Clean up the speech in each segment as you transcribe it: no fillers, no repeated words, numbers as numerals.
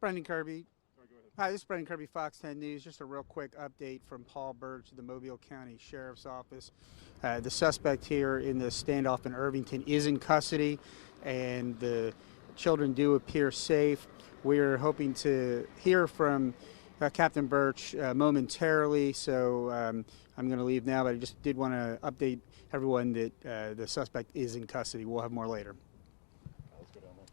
Brendan Kirby. Sorry, go ahead. Hi, this is Brendan Kirby, Fox 10 News. Just a real quick update from Paul Burch, the Mobile County Sheriff's Office. The suspect here in the standoff in Irvington is in custody, and the children do appear safe. We're hoping to hear from Captain Burch momentarily, so I'm going to leave now, but I just did want to update everyone that the suspect is in custody. We'll have more later. Let's go down there.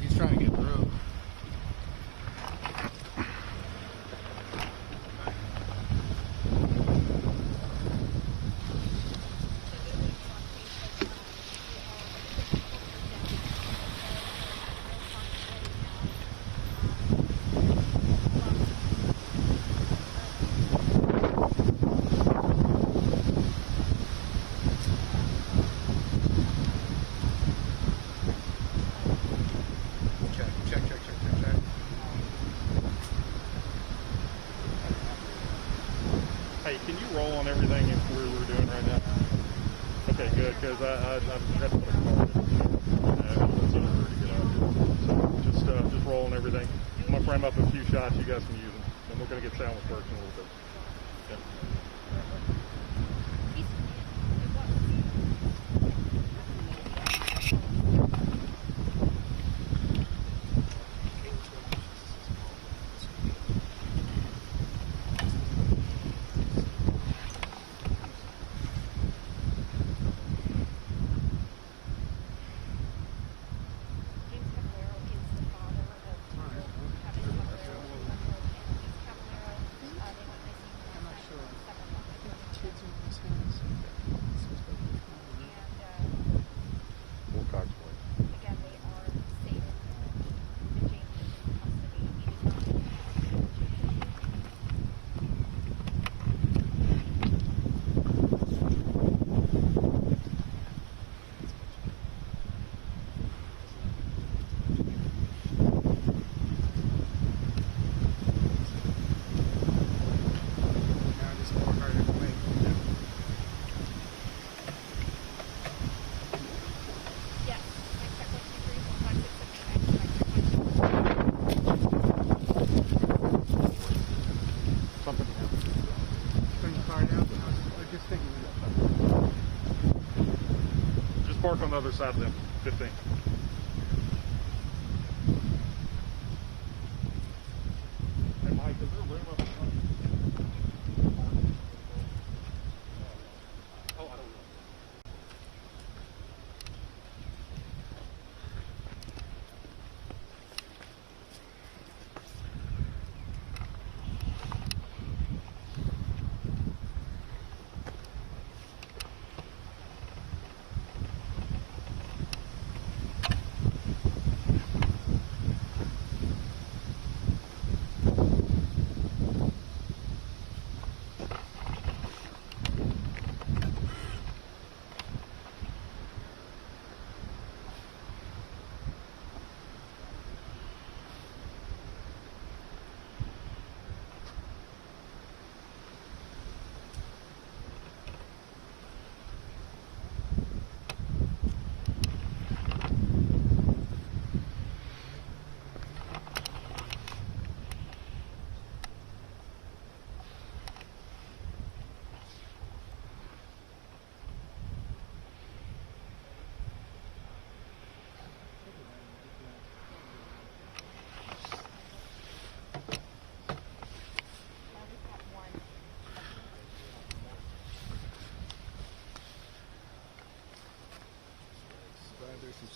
He's trying to get through. Check. Hey, can you roll on everything if we're doing right now? Okay, good, because I forgot to put a card in. It's pretty good idea. So just roll on everything. I'm going to frame up a few shots you guys can use them. And we're going to get sound with Burch in a little bit. Yeah. park on the other side of them. 15. Hey Mike, is there room up front? Oh, I don't know.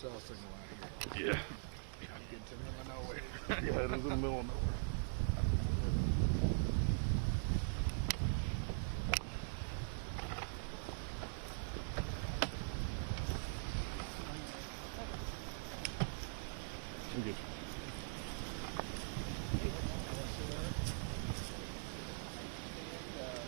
Cell signal out here. Yeah. I'm getting to the middle of nowhere. Yeah, it is in the middle of nowhere. I'm good. You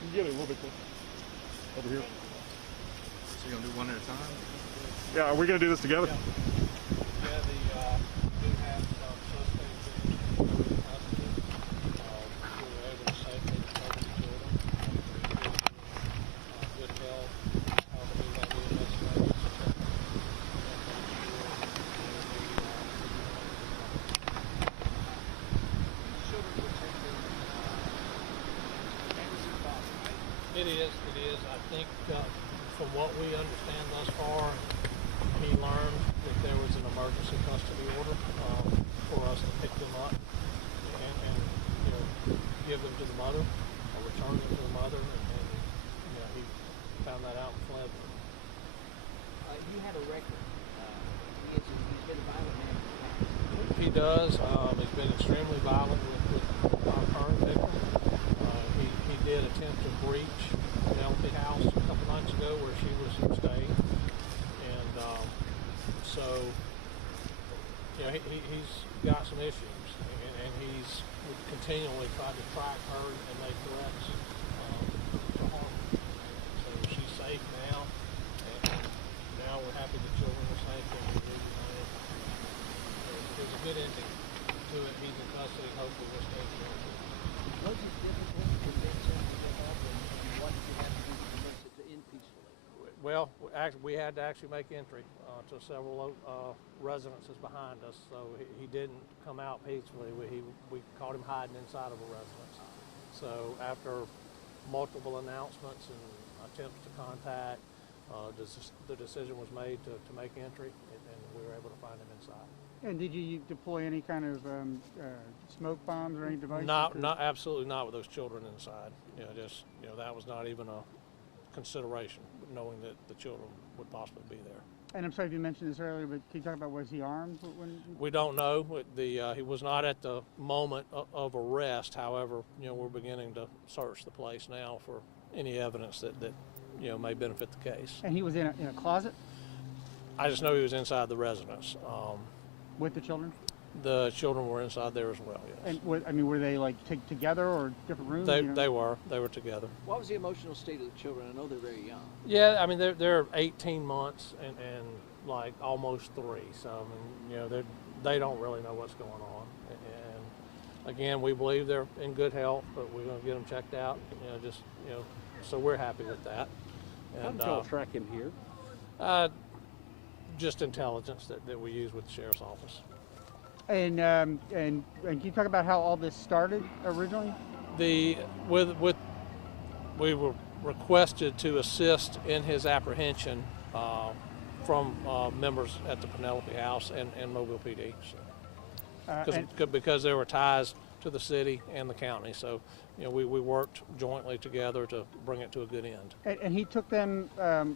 can get it a little bit closer. Over here. So you're gonna do one at a time? Yeah, are we gonna do this together? Yeah, do have suspects in custody. We were able to safely recover the children. Good health. We had the investigators check them. Children were taken. It is. I think from what we understand thus far, he learned that there was an emergency custody order for us to pick them up and give them to the mother or return them to the mother, and he found that out and fled. You had a record. He's been a violent man in the past. He does. He's been extremely violent with our current victim. He did attempt to breach the Delphi house a couple nights ago where she was staying. And so, he's got some issues, and he's continually tried to track her and make threats to harm her. So she's safe now, and now we're happy the children are safe and we're reunited. There's a good ending to it. He's in custody. Hopefully we'll stay here. Was it difficult to convince him to give up, and what did you have to do to convince it to end peacefully? Well, we had to actually make entry to several residences behind us, so he didn't come out peacefully. We caught him hiding inside of a residence. So after multiple announcements and attempts to contact, the decision was made to make entry, and we were able to find him inside. And did you deploy any kind of smoke bombs or any devices? Absolutely not with those children inside. That was not even a consideration, knowing that the children would possibly be there. And I'm sorry if you mentioned this earlier, but can you talk about, was he armed? We don't know. He was not at the moment of arrest. However, we're beginning to search the place now for any evidence that may benefit the case. And he was in a closet? I just know he was inside the residence. With the children? The children were inside there as well, yes. And were they like together or different rooms? They were together. What was the emotional state of the children? I know they're very young. Yeah, I mean they're 18 months and like almost 3. So I mean, they don't really know what's going on. And again, we believe they're in good health, but we're going to get them checked out. So we're happy with that. How did y'all track him here? Just intelligence that we use with the sheriff's office. And can you talk about how all this started originally? We were requested to assist in his apprehension from members at the Penelope House and Mobile PD. So. Because there were ties to the city and the county. So, you know, we worked jointly together to bring it to a good end. And he took them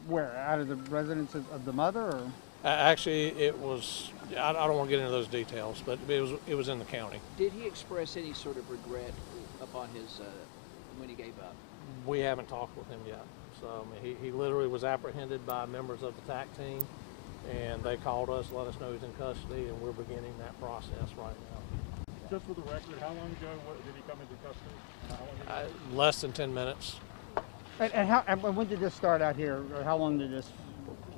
where? Out of the residence of the mother? Or? Actually, it was, I don't want to get into those details, but it was in the county. Did he express any sort of regret upon his, when he gave up? We haven't talked with him yet. So I mean, he literally was apprehended by members of the TAC team, and they called us, let us know he's in custody, and we're beginning that process right now. Just for the record, how long ago did he come into custody? Less than 10 minutes. And when did this start out here? Or how long did this?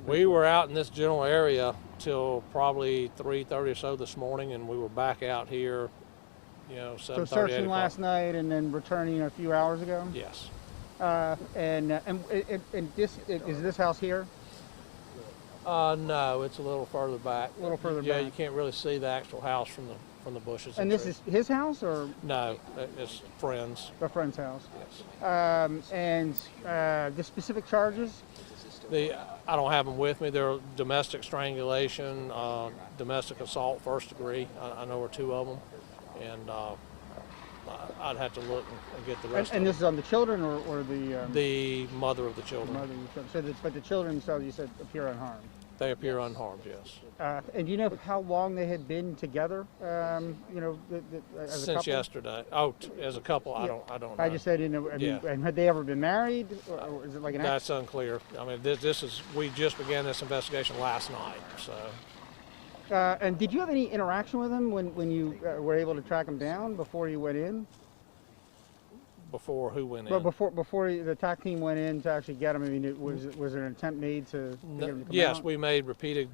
We were out in this general area till probably 3:30 or so this morning, and we were back out here, you know, 7:30. So searching last night and then returning a few hours ago. Yes. And this is this house here? No, it's a little further back. A little further yeah, back. you can't really see the actual house from the bushes. And this is his house, or? No, it's friends. A friend's house. Yes. And the specific charges? I don't have them with me. They're domestic strangulation, domestic assault, first degree. I know are 2 of them, and I'd have to look and get the rest. And this is on the children or the mother of the children. Mother of the children. But the children themselves, you said, appear unharmed. They appear unharmed, yes. And do you know how long they had been together? You know, as a couple? Since yesterday. Oh, as a couple, yeah. I don't know. I just said, you know, I mean, and had they ever been married, or is it like an? That's unclear. I mean, this is, we just began this investigation last night, so. And did you have any interaction with him when you were able to track him down before you went in? Before who went in? Well, before the TAC team went in to actually get him, I mean, was there an attempt made to get him to come yes, out? we made repeated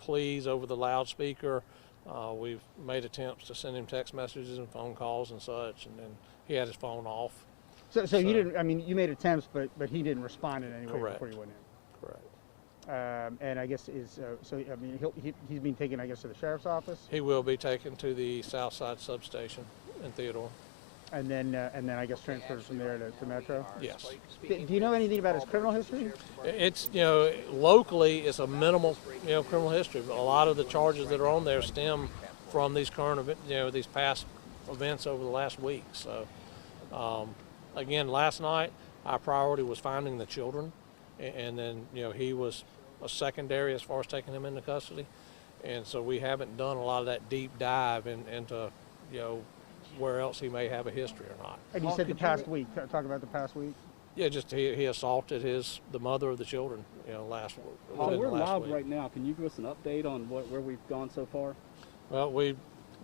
pleas over the loudspeaker. We've made attempts to send him text messages and phone calls and such, and then he had his phone off. So you didn't, I mean, you made attempts, but he didn't respond in any way before you went in? Correct. And I guess so I mean, he's being taken, I guess, to the sheriff's office? He will be taken to the Southside substation in Theodore. And then I guess transferred from there to Metro? Yes. Do you know anything about his criminal history? It's, you know, locally it's a minimal, you know, criminal history. A lot of the charges that are on there stem from these current events, you know, these past events over the last week. So, again, last night our priority was finding the children, and then, you know, he was a secondary as far as taking him into custody. And so we haven't done a lot of that deep dive into, you know, where else he may have a history or not. And you said the past week. Talk about the past week. Yeah, just he assaulted the mother of the children, you know, last week. So we're live right now. Can you give us an update on where we've gone so far? Well, we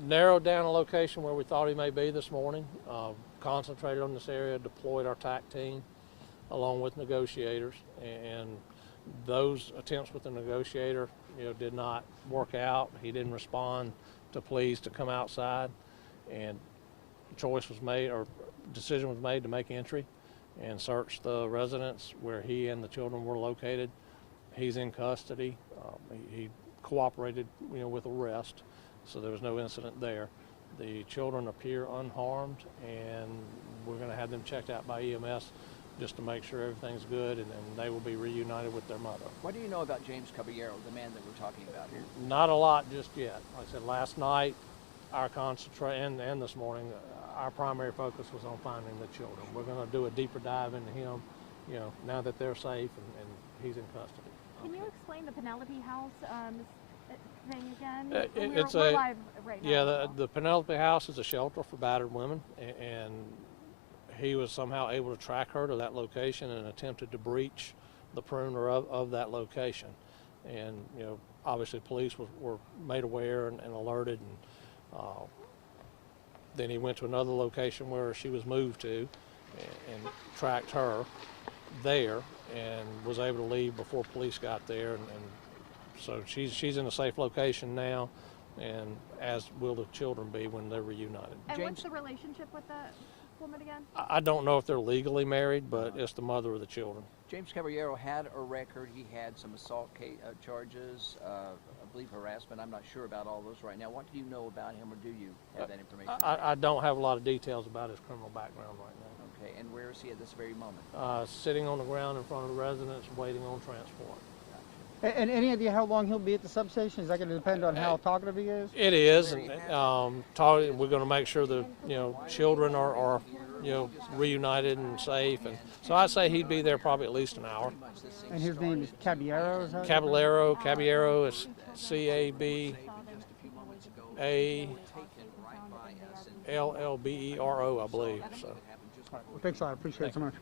narrowed down a location where we thought he may be this morning. Concentrated on this area, deployed our TAC team along with negotiators, and those attempts with the negotiator, you know, did not work out. He didn't respond to pleas to come outside, and choice was made, or decision was made to make entry and search the residence where he and the children were located. He's in custody. He cooperated, you know, with arrest, so there was no incident there. The children appear unharmed, and we're going to have them checked out by EMS just to make sure everything's good, and then they will be reunited with their mother. What do you know about James Caballero, the man that we're talking about here? Not a lot just yet. Like I said, last night, our and this morning, our primary focus was on finding the children. We're going to do a deeper dive into him, you know, now that they're safe and he's in custody. Can you explain the Penelope House thing again? We're live right now. Yeah, the Penelope House is a shelter for battered women, and he was somehow able to track her to that location and attempted to breach the perimeter of that location. And, you know, obviously police were made aware and alerted, and then he went to another location where she was moved to and tracked her there and was able to leave before police got there. And so she's in a safe location now, and as will the children be when they're reunited. And what's the relationship with the woman again? I don't know if they're legally married, but it's the mother of the children. James Caballero had a record. He had some assault charges, I believe harassment. I'm not sure about all those right now. What do you know about him, or do you have that information? I don't have a lot of details about his criminal background right now. Okay, and where is he at this very moment? Sitting on the ground in front of the residence waiting on transport. Gotcha. And any idea how long he'll be at the substation? Is that going to depend on how talkative he is? It is, and we're going to make sure the children are reunited and safe, and so I say he'd be there probably at least an hour. And his name is Caballero, is that? Caballero is CABALLBERO, I believe. So. All right. Well, thanks a lot. I appreciate it so much.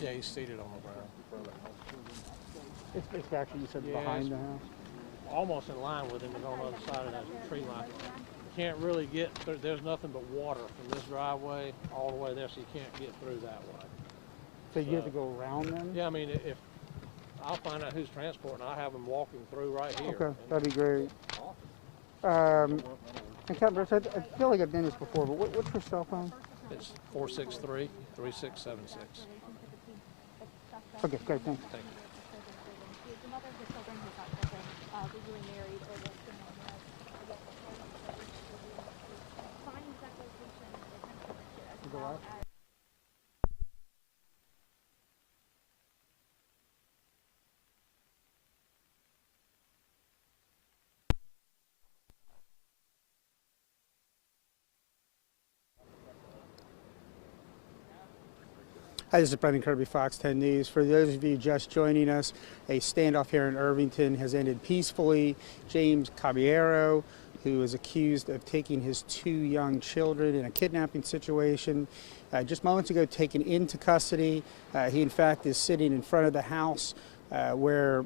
Yeah, he's seated on the ground. It's actually, you said, behind the house? Almost in line with him, and on the other side of that tree line. You can't really get through. There's nothing but water from this driveway all the way there, so you can't get through that way. So you have to go around then? Yeah, I mean, if I'll find out who's transporting, I'll have them walking through right here. Okay, that'd be great. And Captain Burch, I feel like I've done this before, but what's your cell phone? It's 463-3676. Okay, great, thanks. Thank you. The mother of the children who's not children, legally married or less than 1 year. Find that location and attempt to reach it as well as. Hi, this is Brendan Kirby, Fox 10 News. For those of you just joining us, a standoff here in Irvington has ended peacefully. James Caballero, who is accused of taking his 2 young children in a kidnapping situation, just moments ago taken into custody. He, in fact, is sitting in front of the house where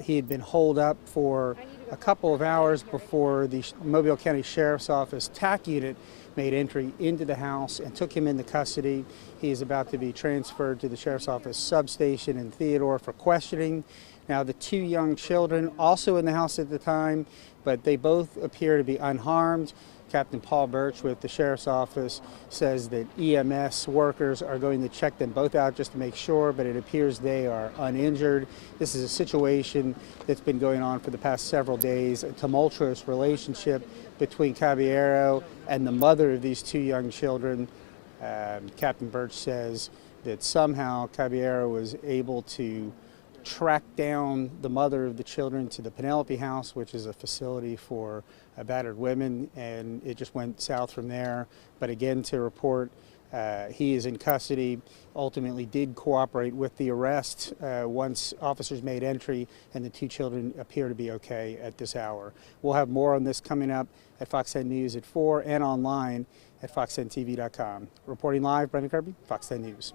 he had been holed up for a couple of hours before the Mobile County Sheriff's Office TAC unit made entry into the house and took him into custody. He is about to be transferred to the Sheriff's Office substation in Theodore for questioning. Now, the 2 young children also in the house at the time, but they both appear to be unharmed. Captain Paul Burch with the Sheriff's Office says that EMS workers are going to check them both out just to make sure, but it appears they are uninjured. This is a situation that's been going on for the past several days, a tumultuous relationship between Caballero and the mother of these 2 young children. Captain Burch says that somehow Caballero was able to track down the mother of the children to the Penelope House, which is a facility for battered women, and it just went south from there. But again, to report, he is in custody, ultimately did cooperate with the arrest once officers made entry, and the 2 children appear to be okay at this hour. We'll have more on this coming up at Fox 10 News at 4 and online at fox10tv.com. Reporting live, Brendan Kirby, Fox 10 News.